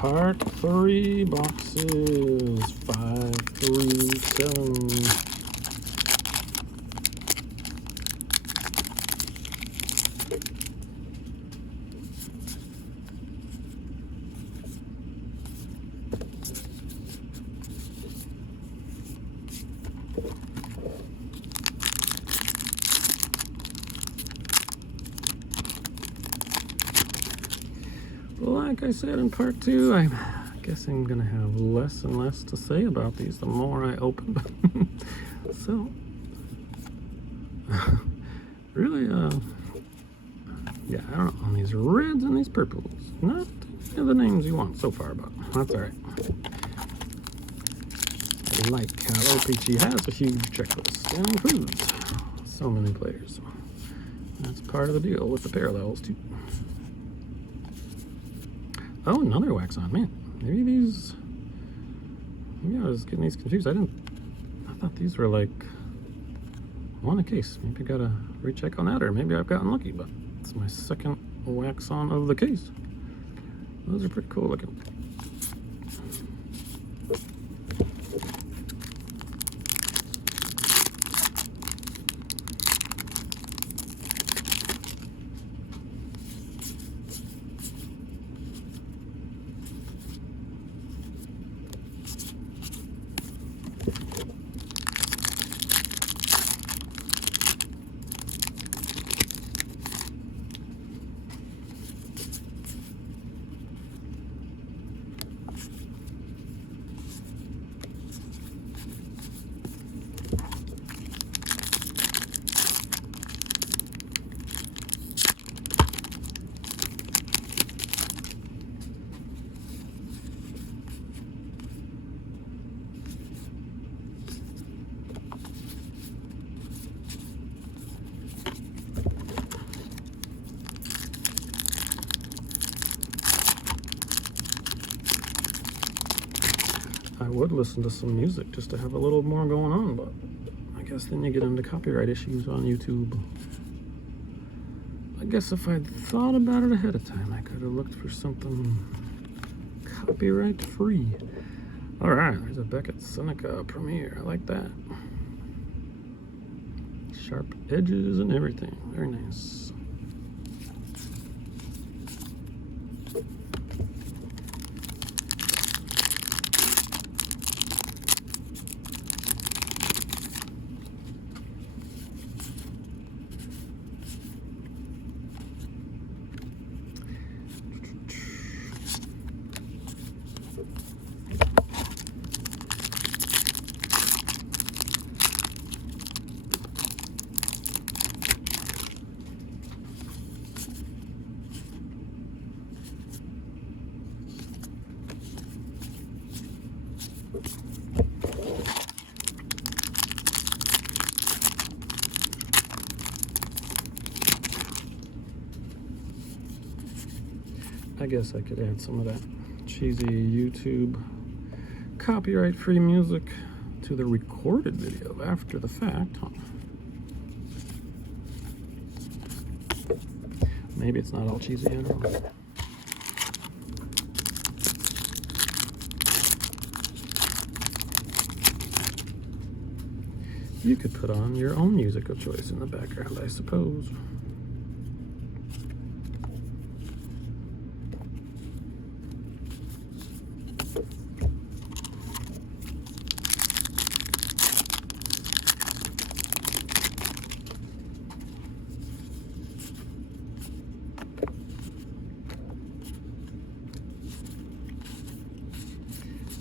Part 3 boxes 5 through 7. Like I said in part 2, I guess I'm gonna have less and less to say about these the more I open them. So, really, yeah, I don't know, on these reds and these purples, not the names you want so far, but that's alright. I like how O-Pee-Chee has a huge checklist and includes so many players. So that's part of the deal with the parallels, too. Oh, another wax on, man. Maybe I was getting these confused. I thought these were like one a case. Maybe I gotta recheck on that, or maybe I've gotten lucky, but it's my second wax on of the case. Those are pretty cool looking. I would listen to some music just to have a little more going on, but I guess then you get into copyright issues on YouTube. I guess if I'd thought about it ahead of time, I could have looked for something copyright free. All right, there's a Beckett Seneca Premiere. I like that. Sharp edges and everything. Very nice. I guess I could add some of that cheesy YouTube copyright-free music to the recorded video after the fact. Huh? Maybe it's not all cheesy, I don't know. You could put on your own music of choice in the background, I suppose.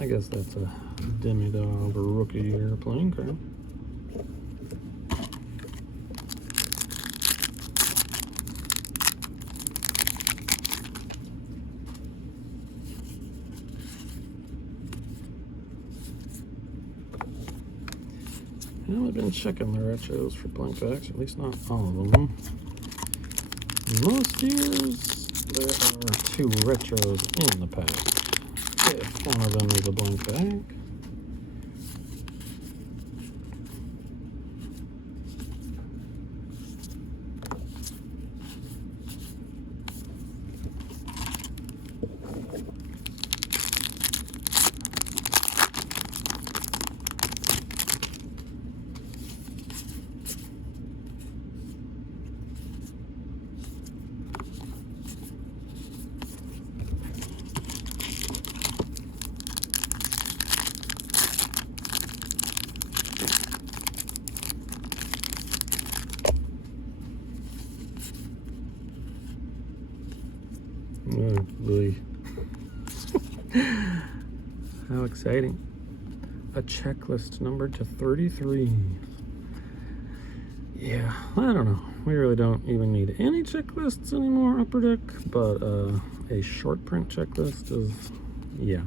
I guess that's a demi-dog rookie airplane crap. Well, I've been checking the retros for blank backs, at least not all of them. Most years, there are 2 retros in the pack. If one of them is a blank bag. Oh, boy. How exciting. A checklist numbered to 33. Yeah, I don't know. We really don't even need any checklists anymore, Upper Deck, but a short print checklist is, yeah,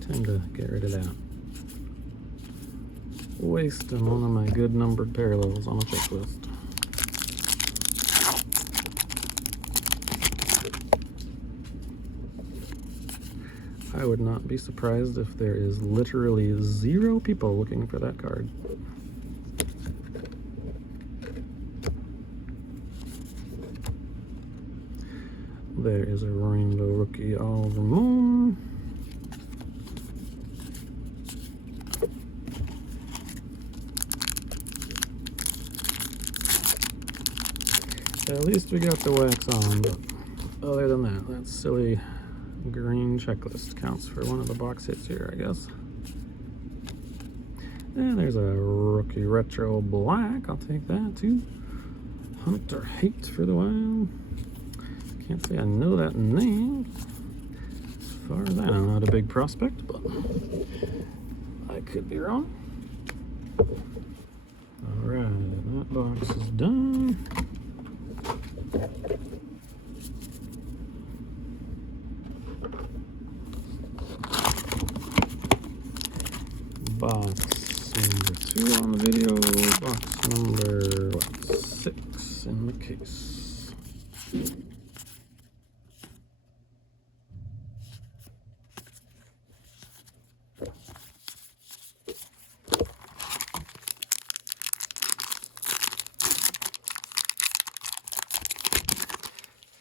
time to get rid of that. Wasting one of my good numbered parallels on a checklist. I would not be surprised if there is literally 0 people looking for that card. There is a Rainbow Rookie Oliver Moon. At least we got the wax on, but other than that, that silly green checklist counts for one of the box hits here, I guess. And there's a Rookie Retro Black. I'll take that too. Hunter Hate for the Wild. Can't say I know that name. As far as I know, not a big prospect, but I could be wrong. Alright, that box is done. Box number 2 on the video, box number 6 in the case.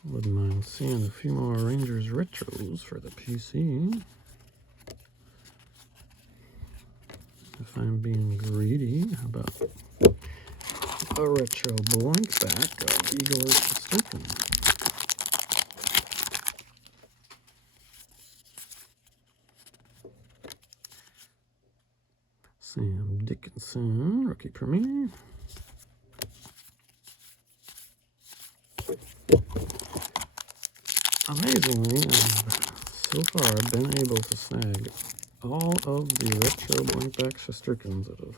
Wouldn't mind seeing a few more Rangers retros for the PC. If I'm being greedy, how about a retro blank back of Igor Shesterkin? Sam Dickinson, rookie premiere. Amazingly, so far I've been able to snag all of the retro blank back Shesterkins that have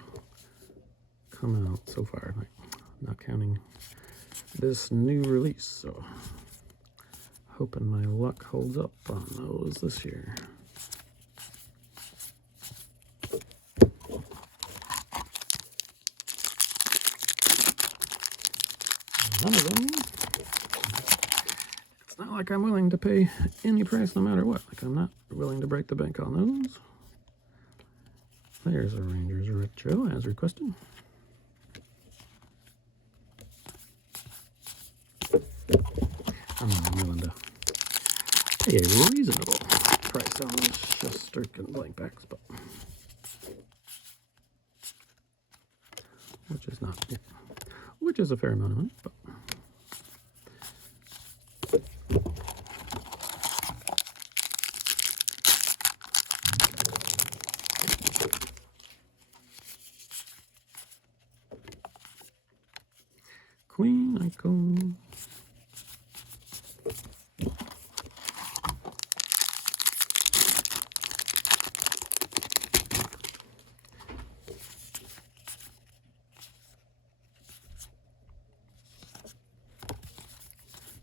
come out so far, like, not counting this new release, so hoping my luck holds up on those this year. None of them. It's not like I'm willing to pay any price no matter what. Like, I'm not willing to break the bank on those. There's a Rangers retro as requested. I'm not willing to pay a reasonable price on those Shesterkin blank backs, but which is not, yeah, which is a fair amount of money, but Queen Icon.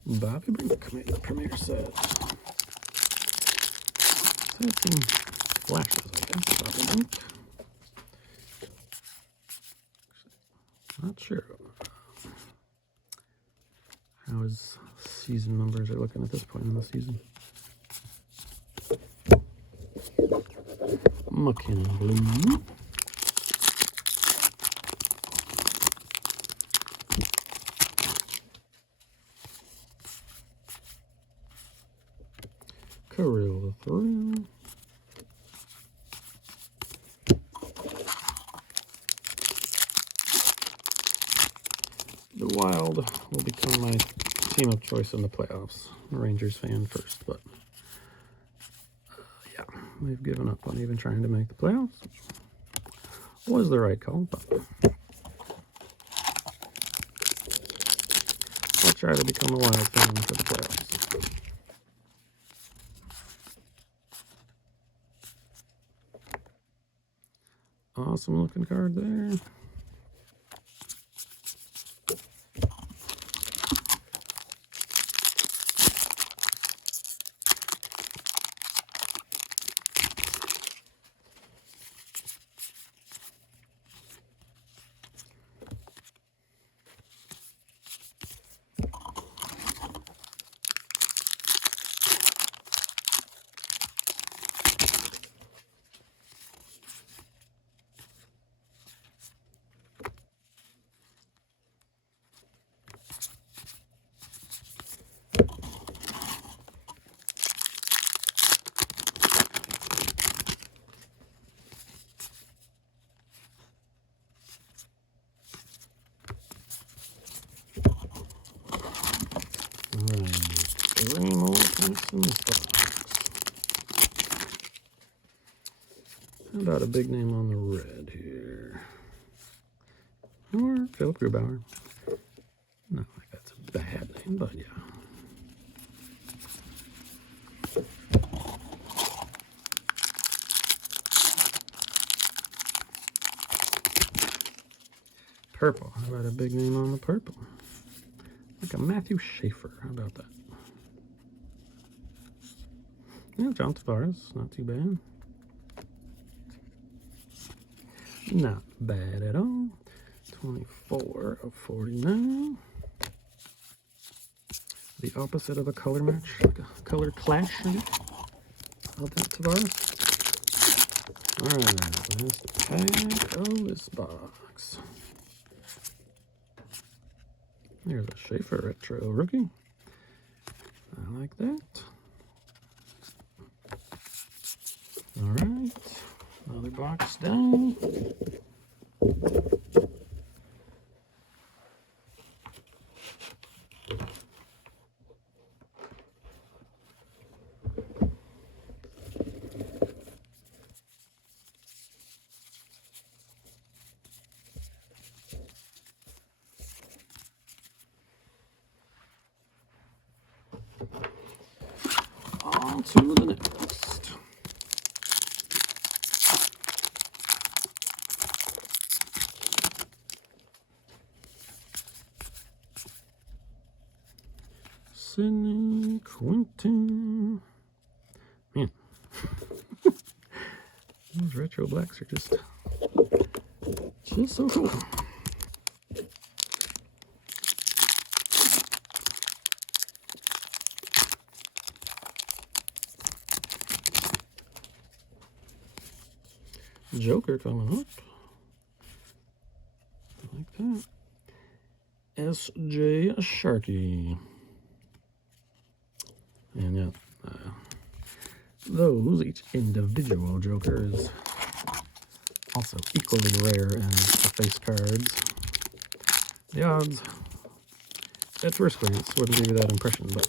Bobby Brink made the premiere set. So it's some flashes, I guess. Bobby Brink. Not sure how his season numbers are looking at this point in the season. McKinnon Blue. Kirill the Thrill. The Wild will become my team of choice in the playoffs. I'm a Rangers fan first, but yeah, they've given up on even trying to make the playoffs. Was the right call, but I'll try to become a Wild fan for the playoffs. Awesome looking card there. Alright, 3 more packs in this box. How about a big name on the red here? Or Philip Grubauer. Not like that's a bad name, but yeah. Purple. How about a big name on the purple? Like a Matthew Schaefer. How about that? Yeah, John Tavares. Not too bad. Not bad at all. 24 of 49. The opposite of a color match, like a color clash. Of that Tavares. Alright, last pack of this box. There's a Schaefer Retro rookie. I like that. Alright, another box down. On to the next. Sidney Quentin. Man, those retro blacks are just so cool. Joker coming up. I like that. S.J. Sharkey. And yeah, those, each individual Joker is also equally rare as the face cards. The odds, at first glance, wouldn't give you that impression, but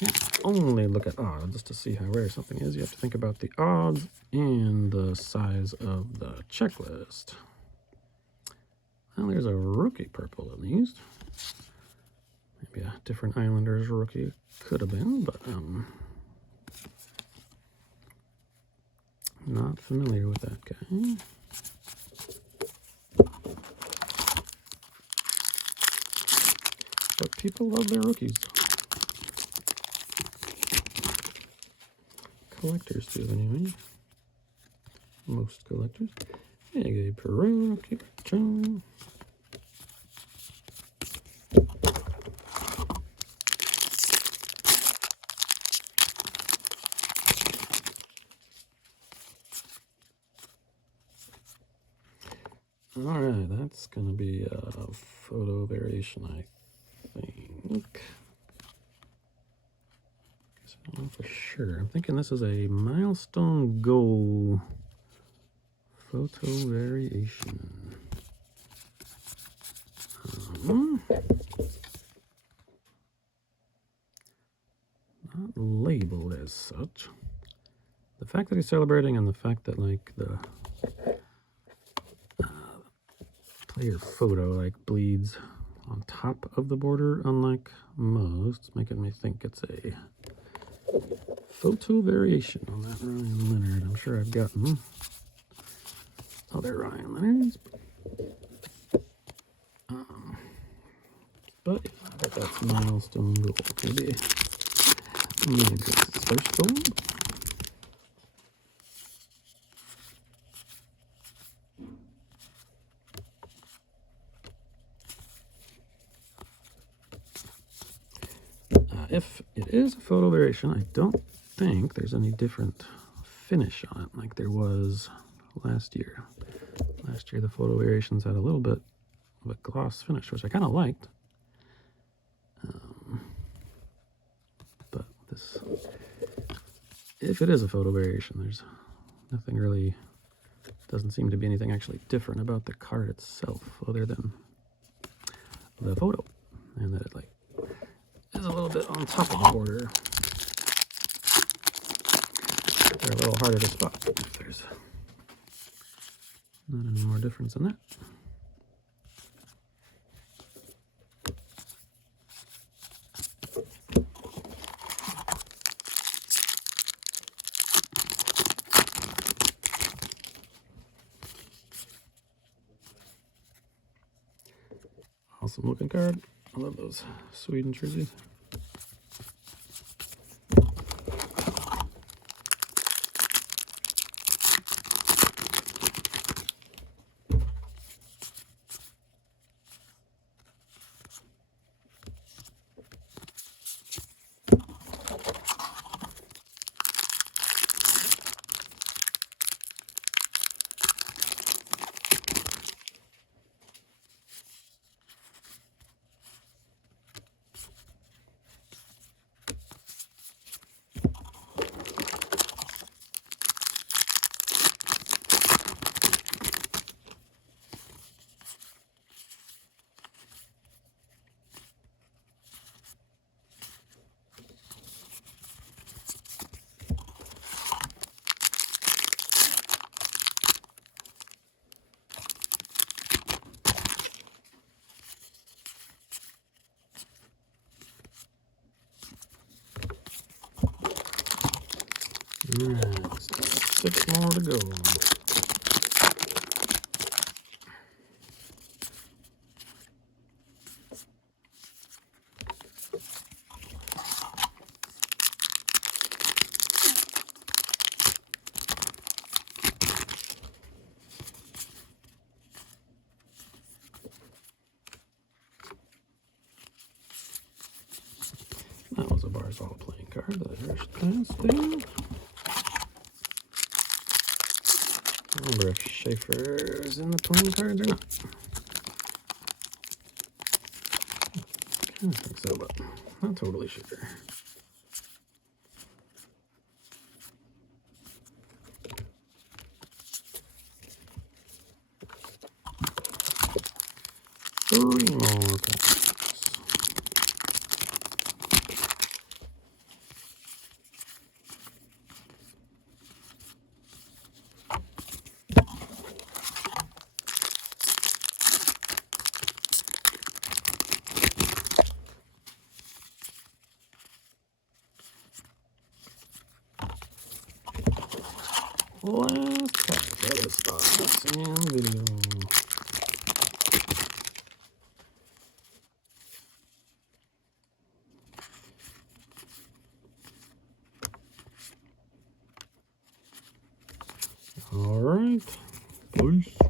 you can't only look at odds to see how rare something is. You have to think about the odds and the size of the checklist. Well, there's a rookie purple at least. Maybe a different Islanders rookie could have been, but not familiar with that guy. But people love their rookies. Collectors do, anyway. Most collectors. Hey, Perot, keep it chilling. Alright, that's going to be a photo variation, I think. I don't know for sure. I'm thinking this is a milestone goal photo variation. Not labeled as such. The fact that he's celebrating and the fact that, like, the player photo, like, bleeds on top of the border, unlike most, making me think it's a photo variation on that Ryan Leonard. I'm sure I've gotten other Ryan Leonards. But I bet that's milestone gold. Maybe it's first gold. If it is a photo variation, I don't think there's any different finish on it like there was last year. Last year the photo variations had a little bit of a gloss finish, which I kind of liked. But this, if it is a photo variation, there's nothing really, doesn't seem to be anything actually different about the card itself other than the photo, and that it like is a little bit on top of the border. They're a little harder to spot if there's not any more difference in that. Awesome looking card. I love those Sweden jerseys. Alright, 6 more to go. That was a Barzal playing card that I rushed past there. I wonder if Schaefer's in the playing cards or not. I kind of think so, but not totally sure. Three more packs. Last pack for this box and video. All right, peace.